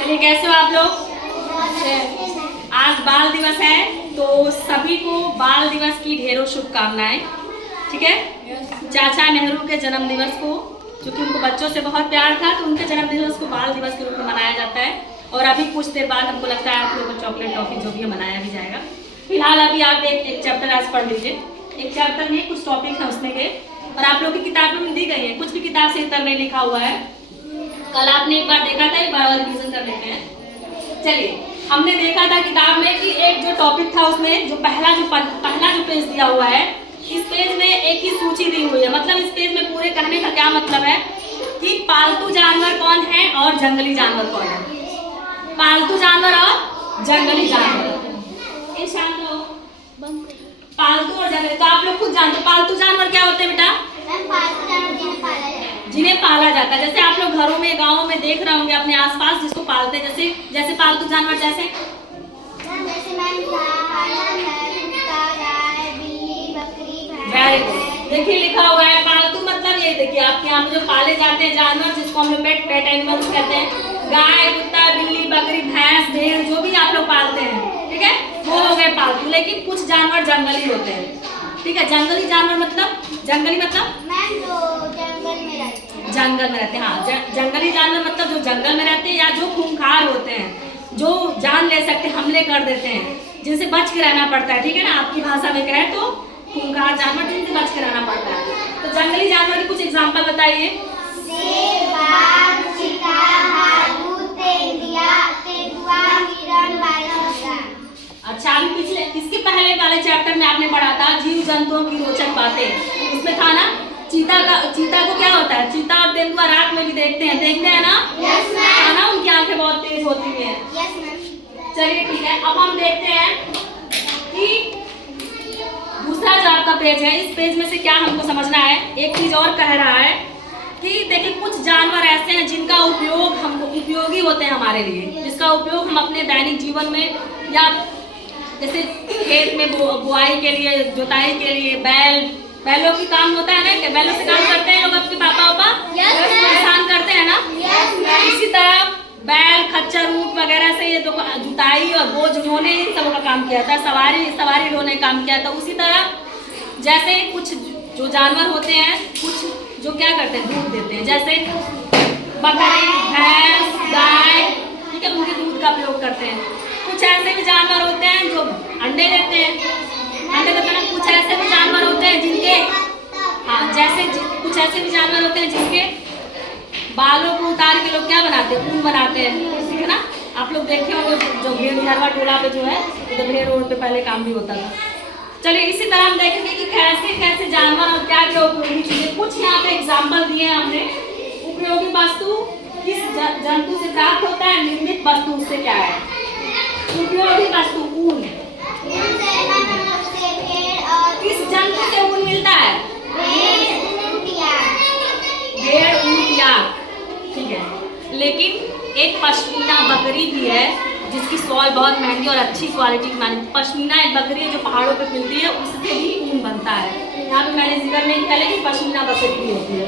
चलिए, कैसे हो आप लोग? आज बाल दिवस है, तो सभी को बाल दिवस की ढेरों शुभकामनाएं। ठीक है, चाचा नेहरू के जन्म दिवस को, क्योंकि उनको बच्चों से बहुत प्यार था, तो उनके जन्म दिवस को बाल दिवस के रूप में मनाया जाता है। और अभी कुछ देर बाद हमको लगता है आप लोगों को चॉकलेट टॉफी जो भी है मनाया भी जाएगा। फिलहाल अभी आप एक चैप्टर आज पढ़ लीजिए। एक चैप्टर में कुछ टॉपिक है उसमें के, और आप लोग की किताबों में दी गई है, कुछ भी किताब से इतर नहीं लिखा हुआ है। कल आपने एक बार देखा था, एक बार रिवीजन कर लेते हैं। चलिए, हमने देखा था किताब में कि एक जो टॉपिक था उसमें जो पहला जो पेज दिया हुआ है, इस पेज में एक ही सूची दी हुई है। मतलब इस पेज में पूरे कहने का क्या मतलब है कि पालतू जानवर कौन है और जंगली जानवर कौन है। पालतू जानवर और जंगली जानवर, ये शांत रहो। पालतू और जंगली, तो आप लोग खुद जानते हो पालतू जानवर क्या होते हैं बेटा? जिन्हें पाला जाता है। जैसे आप लोग घरों में, गाँव में देख रहे होंगे अपने आसपास जिसको पालते हैं, जैसे पालतू जानवर जैसे वेरी गुड। देखिए लिखा हुआ है पालतू, मतलब ये देखिए आपके यहाँ पे जो पाले जाते हैं जानवर, जिसको हम लोग पेट एनिमल्स कहते हैं, गाय, कुत्ता, बिल्ली, बकरी, भैंस, भेड़, जो भी आप लोग पालते हैं, ठीक है, वो हो गए पालतू। लेकिन कुछ जानवर जंगली होते हैं। ठीक है, जंगली जानवर मतलब, जंगली मतलब जंगल में रहते हैं। हाँ, जंगली जानवर मतलब जो जंगल में रहते हैं, या जो खूंखार होते हैं, जो जान ले सकते, हमले कर देते हैं, जिनसे बच के रहना पड़ता है। ठीक है ना, आपकी भाषा में कहे तो खूंखार जानवर, जिनसे बच के रहना पड़ता है। तो जंगली जानवर की कुछ एग्जाम्पल बताइए। अच्छा, अभी पिछले इसके पहले वाले चैप्टर में आपने पढ़ा था जीव जंतुओं की रोचक बातें। उसमें था ना चीता को क्या होता है, चीता और तेंदुआ रात में भी देखते हैं ना? Yes ma'am. ना, उनकी आंखें बहुत तेज होती हैं। Yes ma'am. चलिए ठीक है, अब हम देखते हैं कि दूसरा जो आपका पेज है, इस पेज में से क्या हमको समझना है। एक चीज और कह रहा है कि देखिए कुछ जानवर ऐसे हैं जिनका उपयोग हमको उपयोगी होते हैं हमारे लिए, जिसका उपयोग हम अपने दैनिक जीवन में, या जैसे खेत में बुआई के लिए, जुताई के लिए बैलों की काम होता है ना, बैलों से काम करते हैं लोग, आपके पापा किसान करते हैं ना। इसी तरह बैल, खच्चर, ऊंट वगैरह से ये जुताई और बोझ ढोने, इन सबों का काम किया था, सवारी ढोने का काम किया था। उसी तरह जैसे कुछ जो जानवर होते हैं, कुछ जो क्या करते हैं, दूध देते हैं, जैसे बकरी, भैंस, गाय, ठीक है, उनके दूध का प्रयोग करते हैं। कुछ ऐसे भी जानवर होते हैं जो अंडे देते हैं, कुछ ऐसे भी जानवर होते हैं जिनके, हाँ, कुछ ऐसे भी जानवर होते हैं जिनके बालों को उतार के लोग क्या बनाते हैं, ऊन बनाते हैं। ठीक है ना, आप लोग देखे होंगे जो भेड़ नरवा टोला पे जो है, तो भेड़ रोड पे पहले काम भी होता था। चलिए, इसी तरह हम देखेंगे कि कैसे कैसे जानवर और क्या क्या उपयोगी चीजें, कुछ यहाँ पे एग्जाम्पल दिए हैं हमने। उपयोगी वस्तु किस जंतु से प्राप्त होता है, निर्मित वस्तु उससे क्या है। उपयोगी वस्तु ऊन, किस जंतु से ऊन मिलता है? भेड़, ऊंट, याक। ठीक है, लेकिन एक पश्मीना बकरी भी है जिसकी सॉल बहुत महंगी और अच्छी क्वालिटी की मानी। पश्मीना एक बकरी है जो पहाड़ों पे मिलती है, उससे भी ऊन बनता है। यहाँ पे मैंने जिक्र नहीं किया, लेकिन पश्मीना बकरी भी होती है।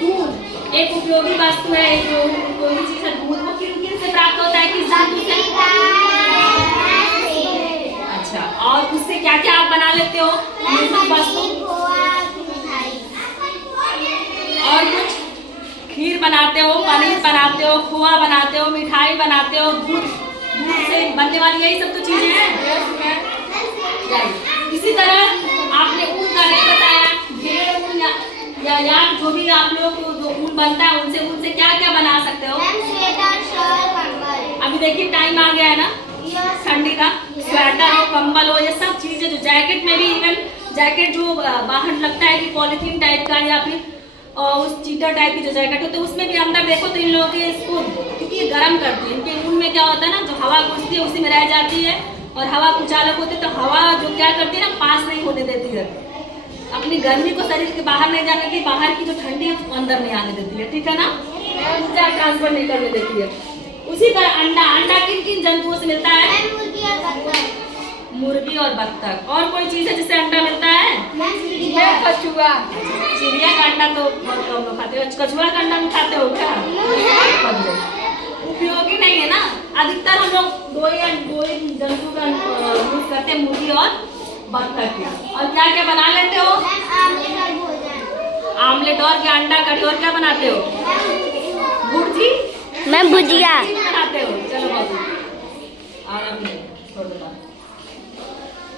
दूध एक उपयोगी वस्तु है, जो उपयोगी चीज है। दूध वो किन से प्राप्त होता है, किस जंतु से? अच्छा, और उससे क्या क्या आप बना लेते हो वस्तु? और कुछ खीर बनाते हो, पनीर बनाते हो, खोआ बनाते हो, मिठाई बनाते हो, दूध से बनने वाली यही सब तो चीजें हैं। इसी तरह आपने ऊन का नहीं बताया, भेड़ ऊन या जो भी आप लोग को जो ऊन बनता है, उनसे क्या क्या बना सकते हो? अभी देखिए टाइम आ गया है ना ठंडी का, स्वेटर हो, कंबल हो, ये सब चीजें, जो जैकेट में भी, इवन जैकेट जो बाहर लगता है कि पॉलिथीन टाइप का, या फिर उस चीटर टाइप की जो जैकेट होती है, उसमें भी अंदर देखो तो इन लोगों के इसको, क्योंकि ये गर्म करती है, इनके ऊन में क्या होता है ना, जो हवा घुसती है उसी में रह जाती है, और हवा कुचालक होती है, तो हवा जो क्या करती है ना, पास नहीं होने देती है, अपनी गर्मी को शरीर के बाहर नहीं जाने देती, बाहर की जो ठंडी है उसको अंदर नहीं आने देती है। ठीक है ना, ऊर्जा ट्रांसफर नहीं करने देती है। उसी तरह अंडा किन किन जंतुओं से मिलता है? मुर्गी और बत्तख। और कोई चीज है जिससे अंडा मिलता है? कछुआ। चिड़िया का अंडा तो बहुत कम लोग खाते हो। कछुआ का अंडा भी खाते हो क्या? उपयोगी नहीं है ना, अधिकतर हम लोग दो ही जंतु का यूज करते हैं, मुर्गी और बत्तख की। और क्या क्या बना लेते हो? आमलेट और क्या, अंडा कढ़ी और क्या बनाते हो? भुर्जी? मैम भुजिया बनाते हो। चलो बाबू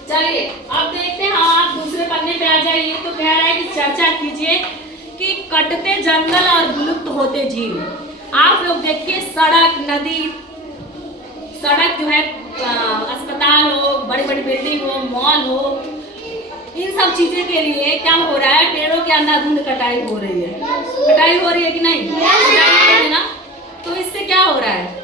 चलिए अब देखते हैं। हाँ, आप दूसरे पन्ने पे आ जाइए। तो कह रहा है कि चर्चा कीजिए कि कटते जंगल और विलुप्त होते जीव। आप लोग देखिए, सड़क, नदी, सड़क जो है, अस्पताल हो, बड़ी बड़ी बिल्डिंग हो, मॉल हो, इन सब चीजें के लिए क्या हो रहा है? पेड़ों के अंधाधुंध कटाई हो रही है। कटाई हो रही है कि नहीं? कटाई हो रही है ना। तो इससे क्या हो रहा है?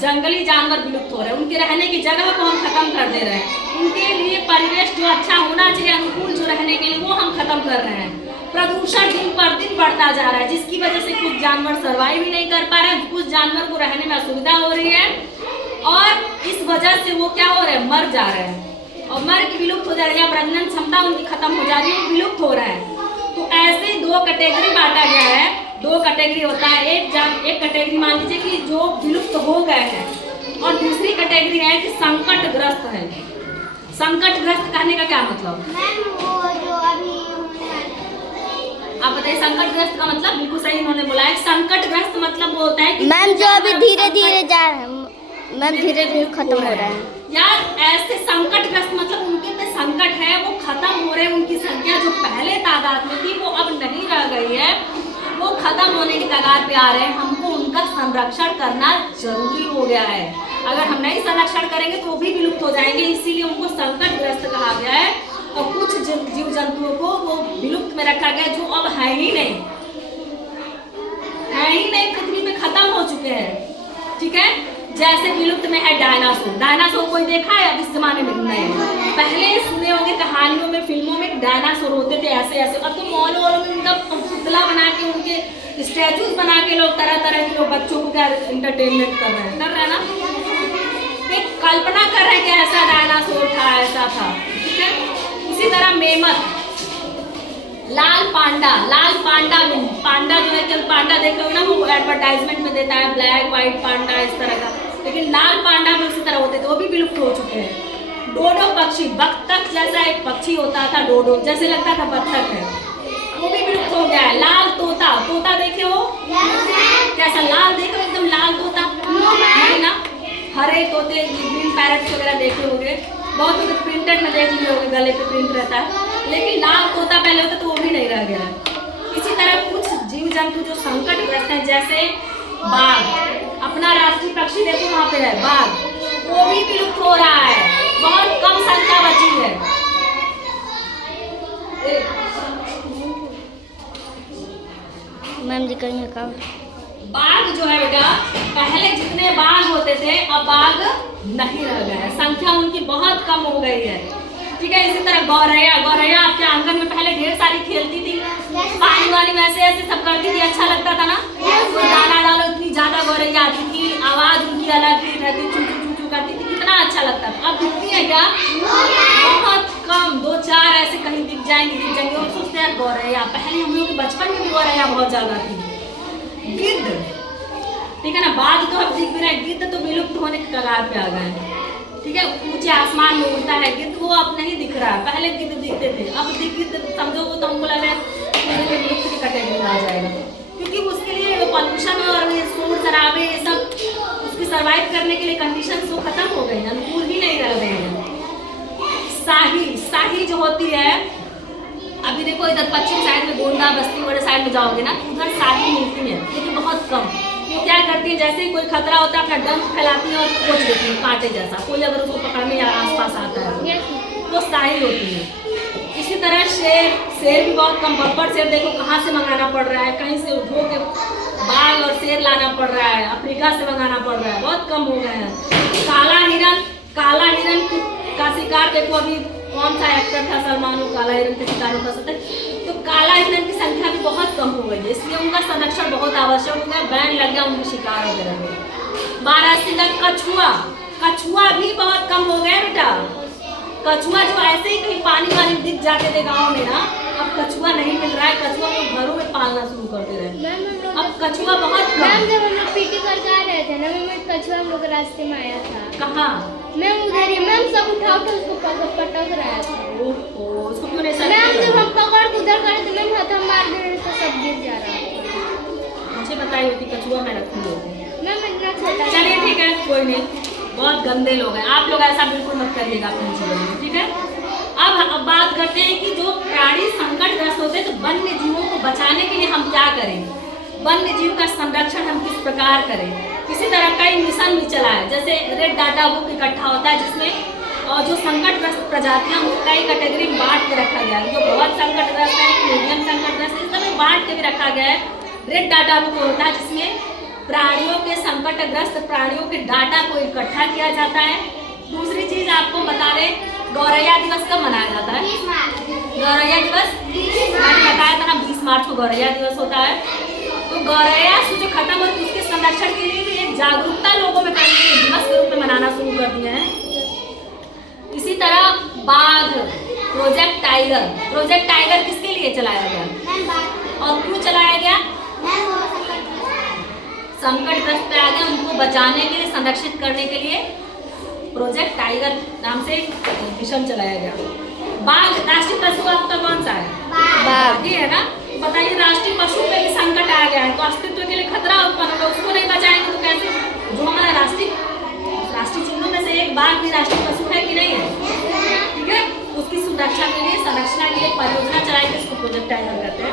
जंगली जानवर विलुप्त हो रहे हैं, उनके रहने की जगह को हम खत्म कर दे रहे हैं। उनके लिए परिवेश जो अच्छा होना चाहिए, अनुकूल जो रहने के लिए, वो हम खत्म कर रहे हैं। प्रदूषण दिन पर दिन बढ़ता जा रहा है, जिसकी वजह से कुछ जानवर सर्वाइव भी नहीं कर पा रहे हैं, कुछ जानवर को रहने में असुविधा हो रही है, और इस वजह से वो क्या हो रहे हैं? मर जा रहे हैं, और मर के विलुप्त हो जा रहे हैं, या प्रजनन क्षमता उनकी खत्म हो जा रही है, विलुप्त हो रहा है। तो ऐसे ही दो कैटेगरी बांटा गया है। दो कैटेगरी होता है, एक कैटेगरी मान लीजिए कि जो विलुप्त हो गए हैं, और दूसरी कैटेगरी है कि संकटग्रस्त है। संकटग्रस्त कहने का क्या मतलब? आप बताइए, संकटग्रस्त का मतलब? बिल्कुल सही इन्होंने बोला है। संकटग्रस्त मतलब वो होता है कि मैम जो अभी धीरे धीरे जा रहा है, मैम धीरे धीरे खत्म हो रहा है। यार ऐसे संकटग्रस्त मतलब उनके पे संकट है, वो खत्म हो रहे हैं। उनकी संख्या जो पहले तादाद में थी वो अब नहीं रह गई है, वो खत्म होने की कगार पे आ रहे हैं। हमको उनका संरक्षण करना जरूरी हो गया है। अगर हम नहीं संरक्षण करेंगे तो वो भी विलुप्त हो जाएंगे, इसीलिए उनको संकटग्रस्त कहा गया है। और कुछ जीव जंतुओं को वो विलुप्त में रखा गया जो अब है ही नहीं, पृथ्वी में खत्म हो चुके हैं। ठीक है, जैसे विलुप्त में है डायनासोर। डायनासोर कोई देखा है? अब इस जमाने में नहीं। पहले सुने होंगे कहानियों में, फिल्मों में डायनासोर होते थे ऐसे ऐसे। अब तो मॉलों वालों में उनका पुतला बना के, उनके स्टैचूज बना के लोग तरह तरह के लोग बच्चों को क्या इंटरटेनमेंट कर रहे हैं ना। एक कल्पना कर रहे हैं कि ऐसा डायनासोर था, ऐसा था। ठीक है, उसी तरह मेमथ, लाल पांडा पांडा जो है, चल पांडा देखे हो ना, वो एडवर्टाइजमेंट में देता है, ब्लैक व्हाइट पांडा इस तरह का। लेकिन लाल पांडा भी उसी तरह होते थे, वो भी विलुप्त हो चुके हैं। डोडो पक्षी, बत्तख जैसा एक पक्षी होता था, डोडो जैसे लगता था बत्तख है, वो भी विलुप्त हो गया है। लाल तोता देखे हो? कैसा लाल? देखो एकदम लाल तोता नहीं ना। हरे तोते, ग्रीन पैरट्स वगैरह देखे होंगे, बहुत प्रिंटेड में देख लिए होंगे, गले पे प्रिंट रहता है। लेकिन लाल तोता पहले होता तो वो भी नहीं रह गया है। इसी तरह कुछ जीव जंतु जो संकटग्रस्त हैं, जैसे बाघ, अपना राष्ट्रीय पक्षी देखो वहाँ पे है बाघ, वो भी विलुप्त हो रहा है, बहुत कम संख्या बची है। मैम जी कहीं का बाघ जो है बेटा, पहले जितने बाघ होते थे अब बाघ नहीं रह गए हैं, संख्या उनकी बहुत कम हो गई है। ठीक है, इसी तरह गौरैया आपके आंगन में पहले ढेर सारी खेलती थी, पानी वाली में ऐसे ऐसे सब करती थी, अच्छा लगता था ना। दाना डालो, इतनी ज्यादा गौरैया आती थी, आवाज उनकी अलग ही रहती, चू चू चू करती थी, कितना अच्छा लगता था। अब दिखती है क्या? बहुत कम, 2-4 ऐसे कहीं दिख जाएंगे और सोचते हैं गौरैया। पहले हम लोग के बचपन में भी गौरैया बहुत ज्यादा थी। गिद्ध, ठीक है ना, बाघ तो अब दिख भी रहे, गिद्ध तो विलुप्त होने के कगार पे आ गए हैं। ठीक है, ऊंचे आसमान में उड़ता है गिद्ध, वो अब नहीं दिख रहा है। पहले गिद्ध दिखते थे, अब गिद्ध समझो तो हमको लग रहा है विलुप्त की कैटेगरी में आ जाएगा, क्योंकि उसके लिए पॉल्यूशन और शोर शराबे ये सब, उसकी सर्वाइव करने के लिए कंडीशन वो खत्म हो गई हैं, अनुकूल ही नहीं रह गए हैं। शाही जो होती है, अभी देखो इधर पश्चिम साइड में गोंडा बस्ती वाले साइड में जाओगे ना, उधर शाही मिलती है, लेकिन बहुत कम। वो क्या करती है, जैसे ही कोई खतरा होता है अपना डंक फैलाती है और खोज लेती है कांटे जैसा, कोई अगर उसको पकड़ने या आसपास आता है वो शाही होती है। इसी तरह शेर भी बहुत कम, बब्बर शेर देखो कहाँ से मंगाना पड़ रहा है, कहीं से उठो के बाघ और शेर लाना पड़ रहा है, अफ्रीका से मंगाना पड़ रहा है, बहुत कम हो गए हैं। काला हिरन का शिकार देखो, अभी कौन सा एक्टर था सलमान, वो काला हिरन के शिकारों का सकते, तो काला हिरन की संख्या भी बहुत कम हो गई है, इसलिए उनका संरक्षण बहुत आवश्यक हो गया, बैन लग गया उनके शिकार वगैरह में। महाराष्ट्र का कछुआ भी बहुत कम हो गया बेटा। कछुआ जो ऐसे ही कहीं पानी वाली दिख जाते थे गाँव में ना, अब कछुआ नहीं मिल रहा है, कछुआ को घरों में पालना शुरू कर दे रहे हैं। अब कछुआ बहुत मैम जब हम लोग पीटी करके आ रहे थे ना मैम, कछुआ हम लोग रास्ते में आया था। कहाँ? मैम उधर ही, मैम सब उठा उसको पटक रहा था। ओहो, उसको क्यों नहीं सर? मैम जब हम पकड़ के उधर करे तो मैम हाथ मार दे रहे तो सब गिर जा रहा है। मुझे बताई होती कछुआ मैं रखूँगी। मैम इतना छोटा। चलिए ठीक है, कोई नहीं, बहुत गंदे लोग हैं आप लोग, ऐसा बिल्कुल मत करिएगा अपने जीवन में, ठीक है। अब बात करते हैं कि जो प्राणी संकटग्रस्त होते हैं तो वन्य जीवों को बचाने के लिए हम क्या करें, वन्य जीव का संरक्षण हम किस प्रकार करें। इसी तरह कई मिशन भी चलाए, जैसे रेड डाटा बुक इकट्ठा होता है जिसमें जो संकटग्रस्त प्रजातियां उनको कई कैटेगरी में बांट के रखा गया है, जो बहुत संकटग्रस्त है, मीडियम संकटग्रस्त है, इस तरह बांट के भी रखा गया है। रेड डाटा बुक होता है जिसमें प्राणियों के संकटग्रस्त प्राणियों के डाटा को इकट्ठा किया जाता है। दूसरी चीज आपको बता दें, गौरैया दिवस कब मनाया जाता है? गौरैया दिवस मैंने बताया था ना, 20 मार्च को गौरैया दिवस होता है। तो गौरैया जो खत्म होती है उसके संरक्षण के लिए भी एक जागरूकता लोगों में करने के लिए दिवस के रूप में मनाना शुरू कर दिए हैं। इसी तरह बाघ, प्रोजेक्ट टाइगर किसके लिए चलाया गया और क्यों चलाया गया? संकटग्रस्त पे आ गए उनको बचाने के लिए, संरक्षित करने के लिए प्रोजेक्ट टाइगर नाम से मिशन चलाया गया। बाघ राष्ट्रीय पशु आपका कौन सा है? बाघ ही है ना। बताइए, राष्ट्रीय पशु पे भी संकट आ गया है तो अस्तित्व के लिए खतरा उत्पन्न होगा, उसको नहीं बचाएंगे तो कैसे? जो हमारा राष्ट्रीय चिन्हों में से एक बाघ भी राष्ट्रीय पशु है कि नहीं है, ठीक है। उसकी सुरक्षा के लिए, संरक्षण के लिए परियोजना चलाई गई, उसको प्रोजेक्ट टाइगर कहते हैं।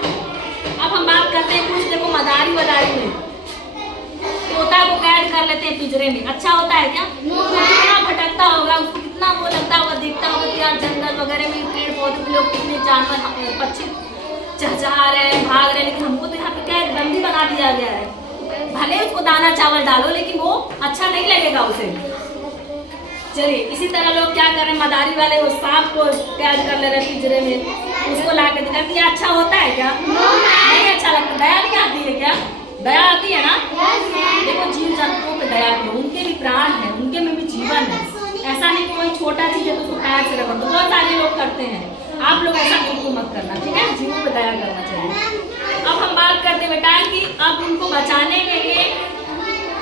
अब हम बात करते हैं कुछ, देखो मदारी में तोता को कैद कर लेते हैं पिंजरे में, अच्छा होता है क्या? कितना भटकता होगा, उसको कितना वो लगता होगा, देखता होगा कि यार जंगल वगैरह में पेड़ पौधे में लोग कितने जानवर पक्षी चहचहा रहे हैं, भाग रहे हैं, लेकिन हमको तो यहाँ पे कैद बंदी बना दिया गया है। भले उसको दाना चावल डालो लेकिन वो अच्छा नहीं लगेगा उसे। चलिए, इसी तरह लोग क्या कर रहे हैं, मदारी वाले वो सांप को कैद कर ले रहे हैं पिंजरे में, उसको ला के दिखा कि अच्छा होता है क्या? नहीं अच्छा लगता। दया नहीं आती है क्या? दया आती है ना। देखो, जीव जंतुओं पे दया भी, उनके भी प्राण है, उनके में भी जीवन है। ऐसा नहीं कोई छोटा चीज है तो उसको पैर से रगड़ दो, बहुत सारे लोग करते हैं। आप लोग ऐसा बिल्कुल मत करना, ठीक है। जीवों पे दया करना चाहिए। अब हम बात करते बेटा कि अब उनको बचाने के लिए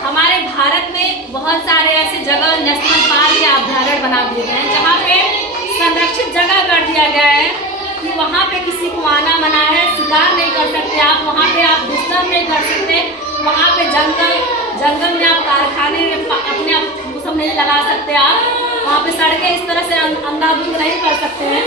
हमारे भारत में बहुत सारे ऐसे जगह, नेशनल पार्क या अभ्यारण्य बना दिए गए हैं जहाँ पे संरक्षित जगह कर दिया गया है कि वहाँ पे किसी को आना मना है, शिकार नहीं कर सकते आप, वहाँ पे आप डिस्टर्ब नहीं कर सकते, वहाँ पे जंगल में आप कारखाने में अपने आप वो सब नहीं लगा सकते आप, वहाँ पे सड़कें इस तरह से अंधाधुंध नहीं कर सकते हैं।